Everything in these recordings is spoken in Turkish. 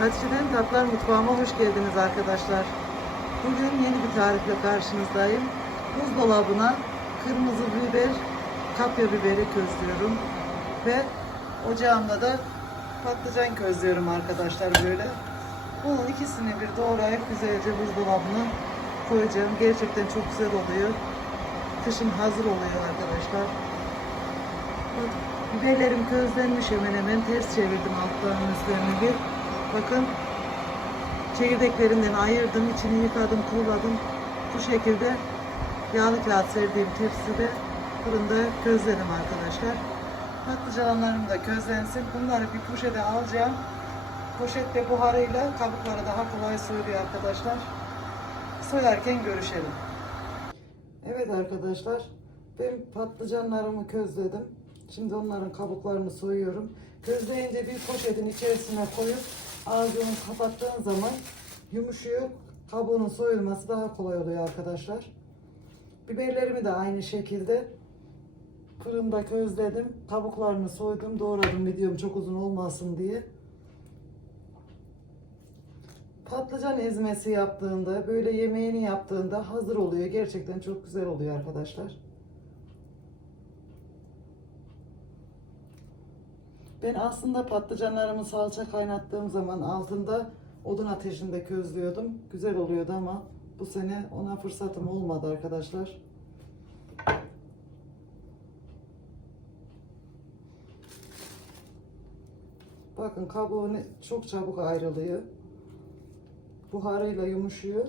Hatice'den Tatlar Mutfağıma hoş geldiniz arkadaşlar. Bugün yeni bir tarifle karşınızdayım. Buzdolabına kırmızı biber, kapya biberi közlüyorum. Ve ocağımda da patlıcan közlüyorum arkadaşlar böyle. Bunun ikisini bir doğrayıp güzelce buzdolabına koyacağım. Gerçekten çok güzel oluyor. Kışın hazır oluyor arkadaşlar. Biberlerim közlenmiş hemen hemen ters çevirdim altlarının üstlerini bir. Bakın çekirdeklerinden ayırdım, içini yıkadım, kuruladım. Bu şekilde yağlı kağıt serdiğim tepside fırında közledim arkadaşlar. Patlıcanlarım da közlensin. Bunları bir poşete alacağım. Poşette buharıyla kabukları daha kolay soyuluyor arkadaşlar. Soyarken görüşelim. Evet arkadaşlar, ben patlıcanlarımı közledim. Şimdi onların kabuklarını soyuyorum. Közleyince bir poşetin içerisine koyup ağzını kapattığın zaman yumuşuyor. Kabuğunun soyulması daha kolay oluyor arkadaşlar. Biberlerimi de aynı şekilde fırında közledim. Kabuklarını soydum, doğradım videom çok uzun olmasın diye. Patlıcan ezmesi yaptığında, böyle yemeğini yaptığında hazır oluyor. Gerçekten çok güzel oluyor arkadaşlar. Ben aslında patlıcanlarımı salça kaynattığım zaman altında odun ateşinde közlüyordum. Güzel oluyordu ama bu sene ona fırsatım olmadı arkadaşlar. Bakın kabuğu çok çabuk ayrılıyor. Buharıyla yumuşuyor.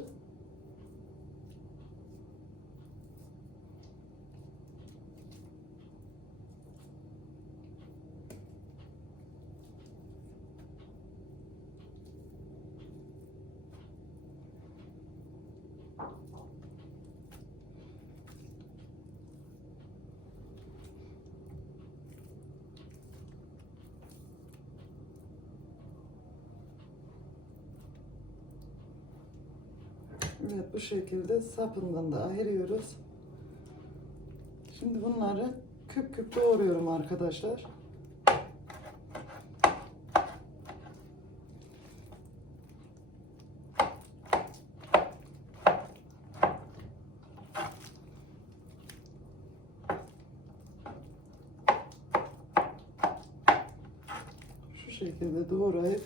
Evet bu şekilde sapından da ayırıyoruz. Şimdi bunları küp küp doğruyorum arkadaşlar. Şekilde doğrayıp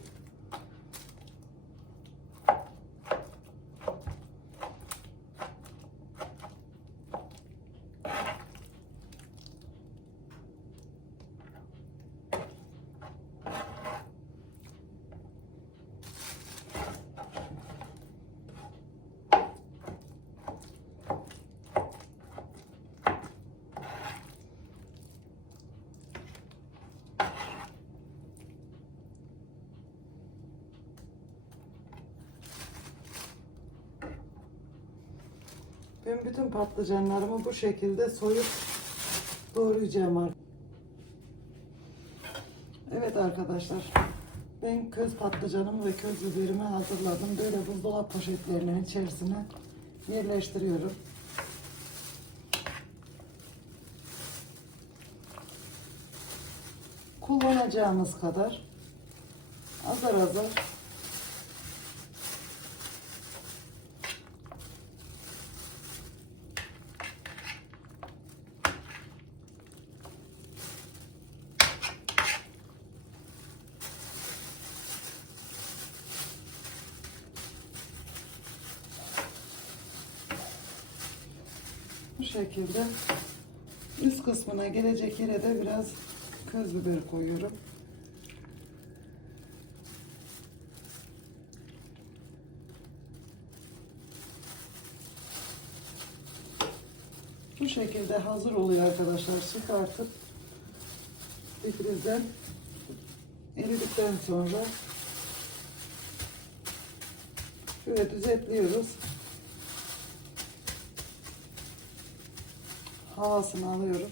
Ben bütün patlıcanlarımı bu şekilde soyup doğrayacağım artık. Evet arkadaşlar. Ben köz patlıcanımı ve köz biberimi hazırladım. Böyle buzdolap poşetlerinin içerisine yerleştiriyorum. Kullanacağımız kadar azar azar Bu şekilde üst kısmına gelecek yere de biraz köz biber koyuyorum. Bu şekilde hazır oluyor arkadaşlar. Çıkartıp difrizden eridikten sonra şöyle düzetliyoruz. Havasını alıyorum.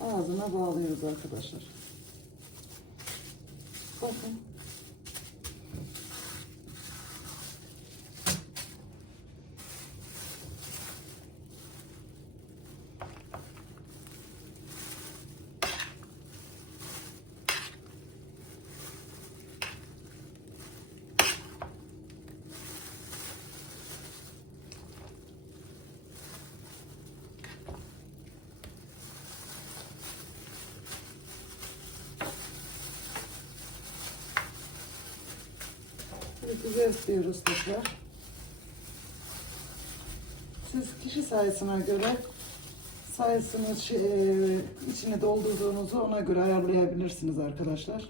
Ağzına bağlıyoruz arkadaşlar. Bakın. Güzel istiyoruz tekrar. Siz kişi sayısına göre sayısını şey, e, içine doldurduğunuzu ona göre ayarlayabilirsiniz arkadaşlar.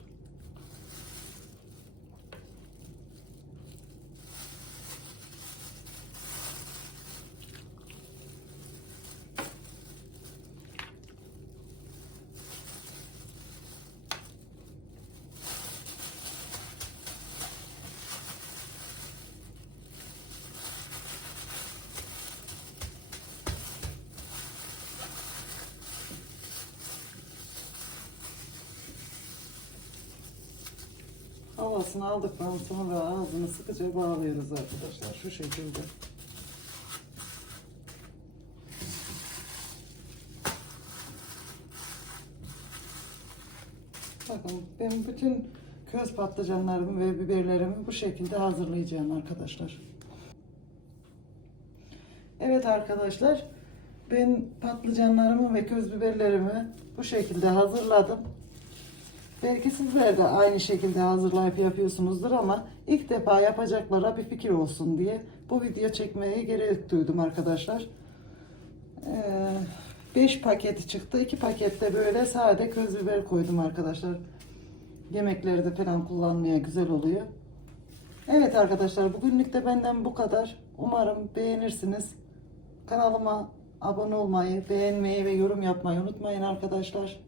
Havasını aldıktan sonra ağzını sıkıca bağlıyoruz arkadaşlar şu şekilde. Bakın ben bütün köz patlıcanlarımı ve biberlerimi bu şekilde hazırlayacağım arkadaşlar. Evet arkadaşlar ben patlıcanlarımı ve köz biberlerimi bu şekilde hazırladım. Belki sizler de aynı şekilde hazırlayıp yapıyorsunuzdur ama ilk defa yapacaklara bir fikir olsun diye bu video çekmeye gerek duydum arkadaşlar. 5 paketi çıktı. 2 pakette böyle sade köz biber koydum arkadaşlar. Yemeklerde falan kullanmaya güzel oluyor. Evet arkadaşlar bugünlük de benden bu kadar. Umarım beğenirsiniz. Kanalıma abone olmayı, beğenmeyi ve yorum yapmayı unutmayın arkadaşlar.